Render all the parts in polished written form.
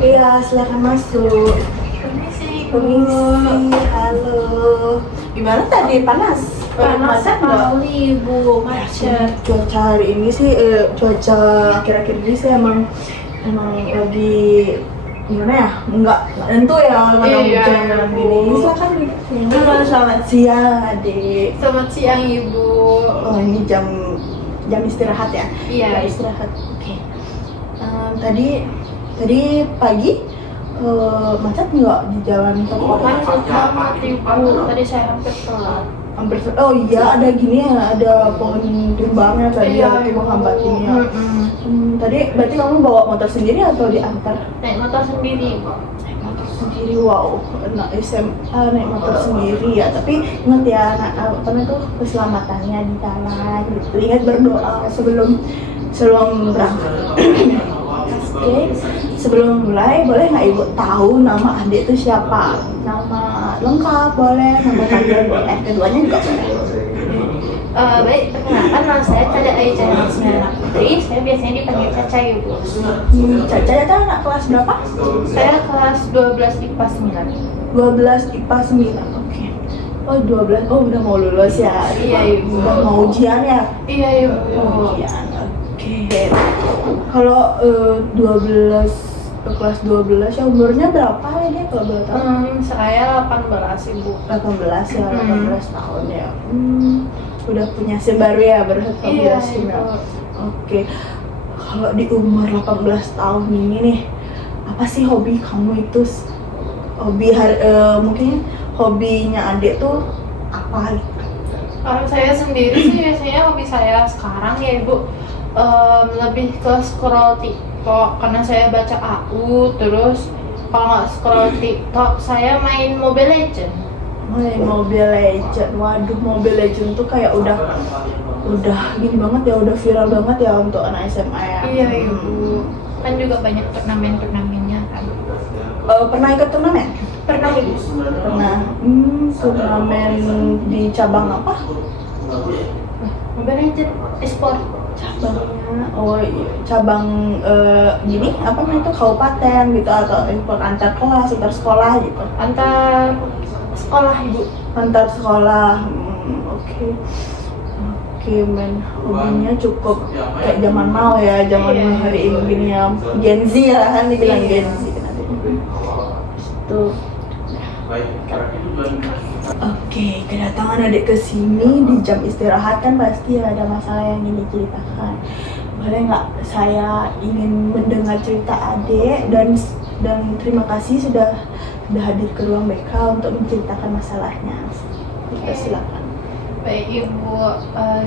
Iya, silakan masuk. Permisi, Permisi, halo. Gimana tadi panas? Panas Macet nggak? sekali, Bu. Macet. Cuaca hari ini sih, cuaca akhir-akhir ini sih emang lagi gimana ya? Nggak tentu ya kalau Iya, hujan Bu. gini. Silakan. Selamat siang, adik. Selamat siang, Ibu. Oh, ini jam istirahat ya? Iya. Jam istirahat. Oke. Tadi pagi macet nggak di jalan favorit? Macet banget, Ibu. Tadi saya hampir telat. Oh iya, ada gini ya, ada pohon tumbangnya tadi Iya, yang menghambatinnya. Mm-mm. Tadi berarti kamu bawa motor sendiri atau diantar? Naik motor sendiri, Bu. Naik motor sendiri, wow. Anak SMA naik motor sendiri ya, tapi ingat ya, apa itu keselamatannya di jalan gitu. Ingat berdoa sebelum berangkat. Oke, sebelum mulai boleh nggak Ibu tahu nama adik itu siapa? Nama lengkap boleh, nama panggilan boleh, keduanya juga boleh. Baik, perkenalkan nama saya Caca Aicha Hasmina Putri. Saya biasanya dipanggil Caca, Ibu. Caca anak kelas berapa? Saya kelas 12 IPA 9. 12 IPA 9, oke. Oh 12, oh udah mau lulus ya? Iya, Ibu. Udah mau ujian ya? Iya, Ibu. Ujian, oke. Kalau kelas 12 ya umurnya berapa ya dia kalau boleh tahu? Saya 18, Ibu. 18 ya, 18 tahun ya. Udah punya SIM baru ya, berarti Iya, SIM ya. Ibu. Oke. Kalau di umur 18 tahun ini nih, apa sih hobi kamu itu? Mungkin hobinya adik tuh apa gitu? Kalau saya sendiri sih biasanya hobi saya sekarang ya, Ibu, lebih ke scroll TikTok karena saya baca AU. Terus kalau nggak scroll TikTok saya main Mobile Legend. Main Mobile Legend, waduh Mobile Legend tuh kayak udah gini banget ya, udah viral banget ya untuk anak SMA ya. Iya, Ibu. Kan juga banyak turnamen-turnamennya kan. Pernah ikut turnamen? Pernah, Ibu. Pernah. Turnamen di cabang apa? Mobile Legend e-sport. Cabangnya, oh iya, cabang gini apa namanya itu kabupaten gitu atau import antar kelas, antar sekolah gitu? Antar sekolah, Ibu. Antar sekolah, oke. Oke, men, hobinya cukup kayak zaman now ya, zaman Iya. hari ini gini ya, Gen Z lah kan dibilang Iya. Gen Z kan ada. Itu. Oke, kedatangan adik ke sini di jam istirahat kan pasti ada masalah yang ingin diceritakan. Boleh nggak saya ingin mendengar cerita adik dan terima kasih sudah hadir ke ruang BK untuk menceritakan masalahnya. Silakan. Baik, Ibu.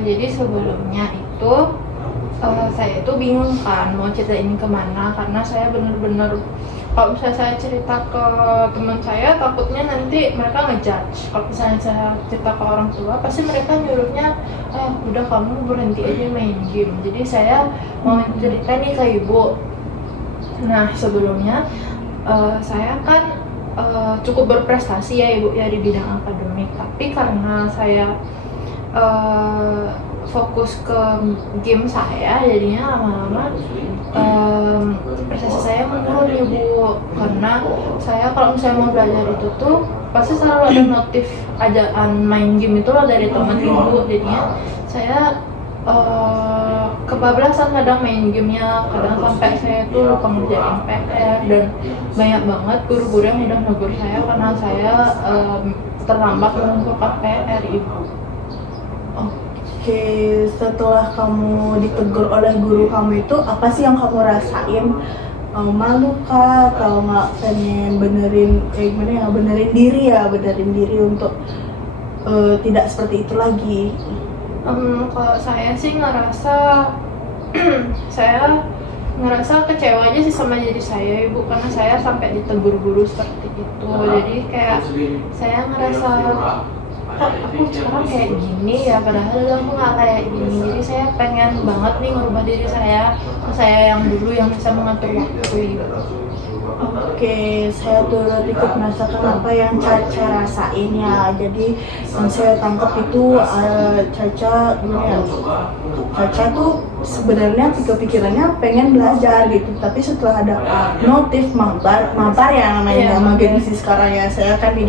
Jadi sebelumnya itu saya itu bingung kan mau ceritain kemana, karena saya bener-bener kalau misalnya saya cerita ke teman saya takutnya nanti mereka ngejudge. Kalau misalnya saya cerita ke orang tua pasti mereka nyuruhnya udah kamu berhenti aja main game. Jadi saya mau cerita nih ke Ibu. Nah, sebelumnya saya kan cukup berprestasi ya, Ibu, ya di bidang akademik. Tapi karena saya fokus ke game saya, jadinya lama-lama prestasi saya menurun, Ibu. Karena saya kalau misalnya mau belajar itu tuh pasti selalu ada notif ajaan main game itu loh dari teman Ibu. Jadinya saya kebablasan kadang main gamenya, kadang sampai saya tuh lupa ngerjain PR. Dan banyak banget guru-guru yang udah negur saya karena saya terlambat mengumpulkan PR, Ibu. Oke, setelah kamu ditegur oleh guru kamu itu, apa sih yang kamu rasain? Malu kah? Atau nggak pengen benerin diri untuk tidak seperti itu lagi? Kalau saya sih ngerasa saya ngerasa kecewa aja sih sama diri saya, Ibu, karena saya sampai ditegur guru seperti itu. Jadi kayak saya ngerasa kok aku sekarang kayak gini ya, padahal dulu aku nggak kayak gini. Jadi saya pengen banget nih ngerubah diri saya ke saya yang dulu yang bisa mengatur waktu, Ibu. Oke, saya turut ikut merasakan apa yang Caca rasain ya. Jadi yang saya tangkap itu Caca gimana ya? Caca tuh sebenarnya pikirannya pengen belajar gitu, tapi setelah ada notif mabar ya namanya Gen Z sekarang ya. Saya kan di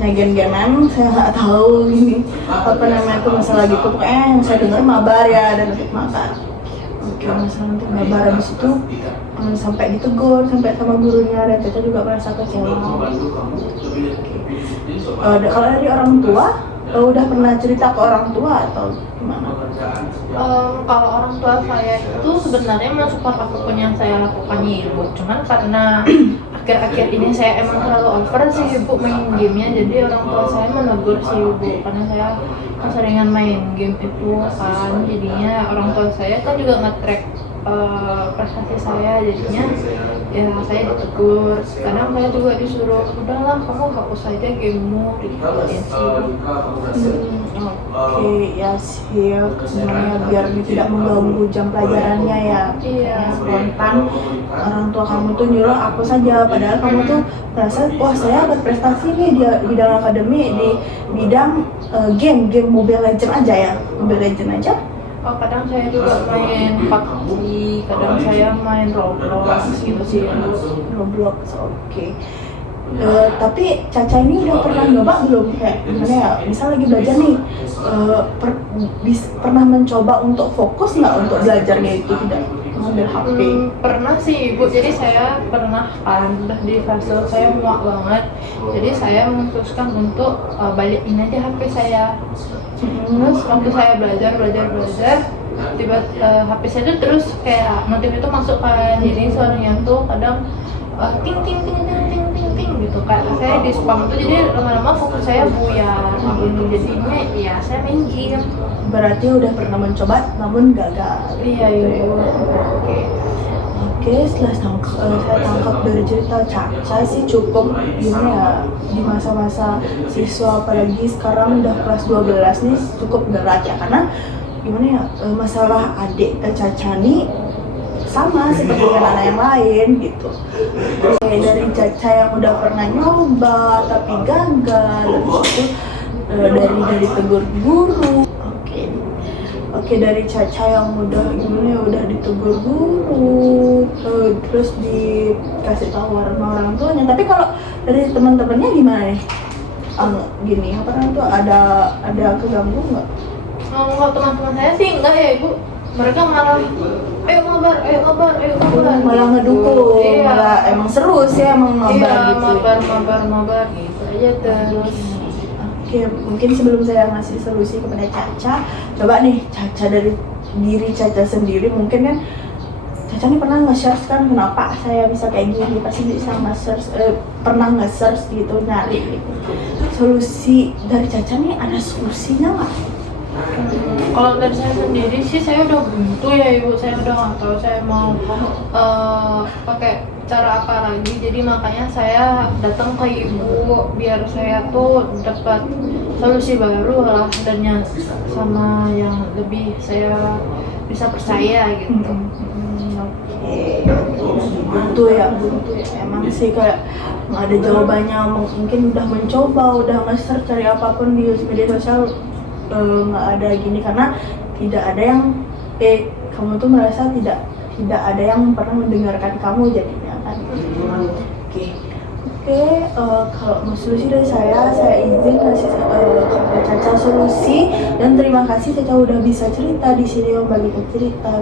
gen-genan, saya nggak tahu gini apa namanya itu masalah gitu. Pokoknya yang saya dengar mabar ya, ada notif mabar. Oke, masalah notif mabar habis itu sampai ditegur sampai sama gurunya, dan Caca juga merasa kecewa. Kalau dari orang tua, udah pernah cerita ke orang tua atau gimana? Kalau orang tua saya itu sebenarnya mensupport apapun yang saya lakukan ya ibu, cuman karena akhir-akhir ini saya emang terlalu over sih ibu main gamenya, jadi orang tua saya menegur sih ibu karena saya keseringan main game itu kan. Jadinya orang tua saya kan juga nge-track prestasi saya, jadinya ya saya ditegur. Kadang saya juga disuruh, udahlah kamu hapus aja gamemu gitu sih. Oke, ya sih, sebenarnya biar tidak mengganggu jam pelajarannya ya. Iya. Spontan orang tua kamu tuh nyuruh aku saja, padahal kamu tuh merasa wah saya berprestasi nih di bidang akademi di bidang game Mobile Legends aja ya, Mobile Legends aja. Oh, kadang saya juga main PUBG, kadang saya main Roblox gitu sih. Roblox, oke. Tapi Caca ini udah pernah nyoba belum, kayak gimana ya, misal lagi belajar nih, pernah mencoba untuk fokus nggak untuk belajarnya itu, tidak mengambil HP? Pernah sih ibu, jadi saya pernah kan udah di fase saya muak banget, jadi saya memutuskan untuk balikin aja HP saya. Terus waktu saya belajar tiba HP saya tuh terus kayak notif itu masuk kan, jadi suaranya tuh kadang ting ting ting ting ting ting ting gitu, kayak saya di spam tuh, jadi lama-lama fokus saya buyar gitu, jadinya ya saya main game. Berarti udah pernah mencoba namun gagal. Iya ibu. Oke, setelah saya tangkap dari cerita Caca sih cukup gimana ya, di masa-masa siswa apalagi sekarang udah kelas 12 nih cukup berat ya, karena gimana ya, masalah adik Caca nih sama seperti anak yang lain gitu. Oke, dari Caca yang udah pernah nyoba tapi gagal, habis itu dari tegur guru. Oke, dari Caca yang udah gimana ya, udah ditegur guru, terus dikasih tahu orang tuanya. Tapi kalau dari teman-temannya gimana nih? Gini, apa namanya tuh, ada keganggu nggak? Kalau teman-teman saya sih enggak ya ibu, mereka malah ayo ngobar, Malah ngedukung, iya. Malah emang seru sih emang ngobar Iya, gitu. mabar gitu aja terus. Oke, mungkin sebelum saya ngasih solusi kepada Caca, coba nih Caca dari diri Caca sendiri, mungkin kan Caca nih pernah nge-search kan kenapa saya bisa kayak gini, pasti bisa nge-search, pernah nge-search gitu, nyari gitu. Solusi dari Caca nih ada solusinya nggak? Kalau dari saya sendiri sih saya udah buntu ya ibu, saya udah nggak tahu saya mau pakai cara apa lagi, jadi makanya saya datang ke ibu biar saya tuh dapat solusi baru lah, dan yang sama yang lebih saya bisa percaya gitu. Buntu ya, emang sih kayak nggak ada jawabannya, mungkin udah mencoba, udah nge-search cari apapun di media sosial, nggak ada gini, karena tidak ada yang kamu tuh merasa tidak ada yang pernah mendengarkan kamu jadinya kan. Oke, kalau mau solusi dari saya izin kasih Caca solusi, dan terima kasih Caca udah bisa cerita di sini, membagikan cerita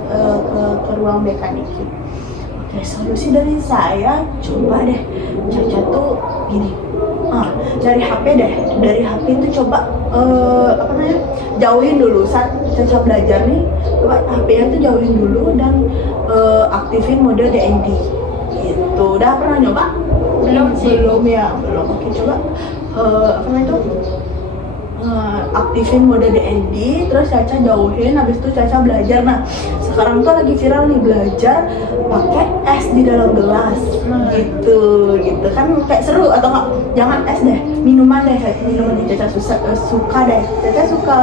ke ruang BK Niki. Oke, solusi dari saya, coba deh Caca tuh gini, dari HP itu coba apa namanya, jauhin dulu saat Caca belajar nih, coba HP-nya tuh jauhin dulu dan aktifin mode DND gitu. Udah pernah nyoba? Belum ya. Oke, coba apa namanya itu, aktifin mode DND, terus Caca jauhin, habis itu Caca belajar. Nah, sekarang tuh lagi viral nih belajar pakai es di dalam gelas, gitu kan kayak seru. Atau nggak, jangan es deh, minuman deh, kayak minuman yang Caca suka deh. Caca suka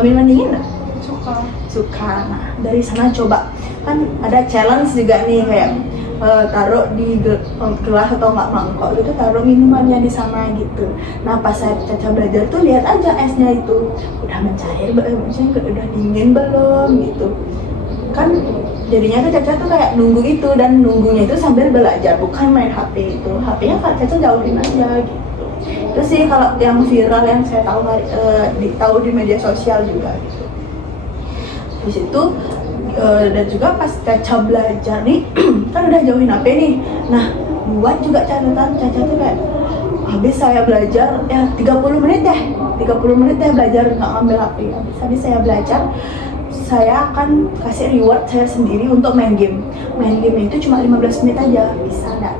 minuman dingin nggak? Suka. Nah, dari sana coba, kan ada challenge juga nih, kayak taruh di gelas atau nggak mangkok gitu, taruh minumannya di sana gitu. Nah pas saya Caca belajar tuh lihat aja esnya itu udah mencair, maksudnya udah dingin belum gitu kan. Jadinya tuh Caca tuh kayak nunggu itu, dan nunggunya itu sambil belajar, bukan main HP itu. HP-nya kan Caca jauhin aja gitu. Itu sih kalau yang viral yang saya tahu tahu di media sosial juga gitu. Di situ dan juga pas Caca belajar nih kan udah jauhin HP nih. Nah buat juga catatan Caca tuh kayak habis saya belajar ya 30 menit belajar nggak ngambil HP. Habis saya belajar, saya akan kasih reward saya sendiri untuk main game. Main game itu cuma 15 menit aja, bisa nggak?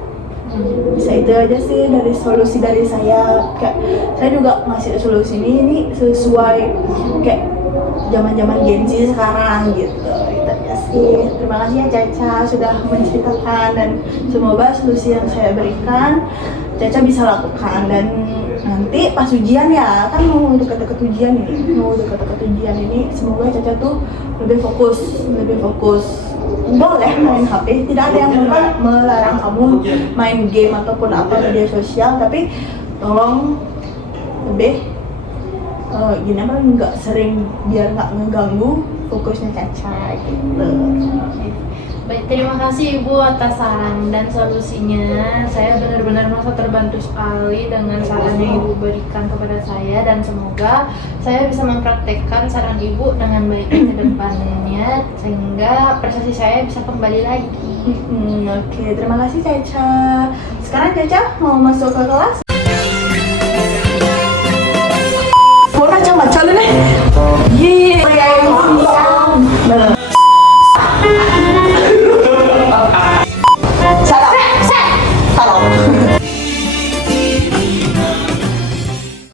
Bisa itu aja sih dari solusi dari saya. Kayak saya juga ngasih solusi ini sesuai kayak zaman-zaman Gen Z sekarang gitu. Itu aja sih. Terima kasih ya Caca sudah menceritakan, dan semoga solusi yang saya berikan Caca bisa lakukan. Dan nanti pas ujian ya, kan mau deket-deket ujian ini, semoga Caca tuh lebih fokus. Boleh main HP, tidak ada yang melarang kamu main game ataupun apa media sosial, tapi tolong lebih gini apa, nggak sering, biar nggak ngeganggu fokusnya Caca gitu. Baik, terima kasih Ibu atas saran dan solusinya. Saya benar-benar merasa terbantu sekali dengan saran yang Ibu berikan kepada saya, dan semoga saya bisa mempraktekkan saran Ibu dengan baik ke depannya sehingga prestasi saya bisa kembali lagi. Oke, terima kasih Caca. Sekarang Caca mau masuk ke kelas?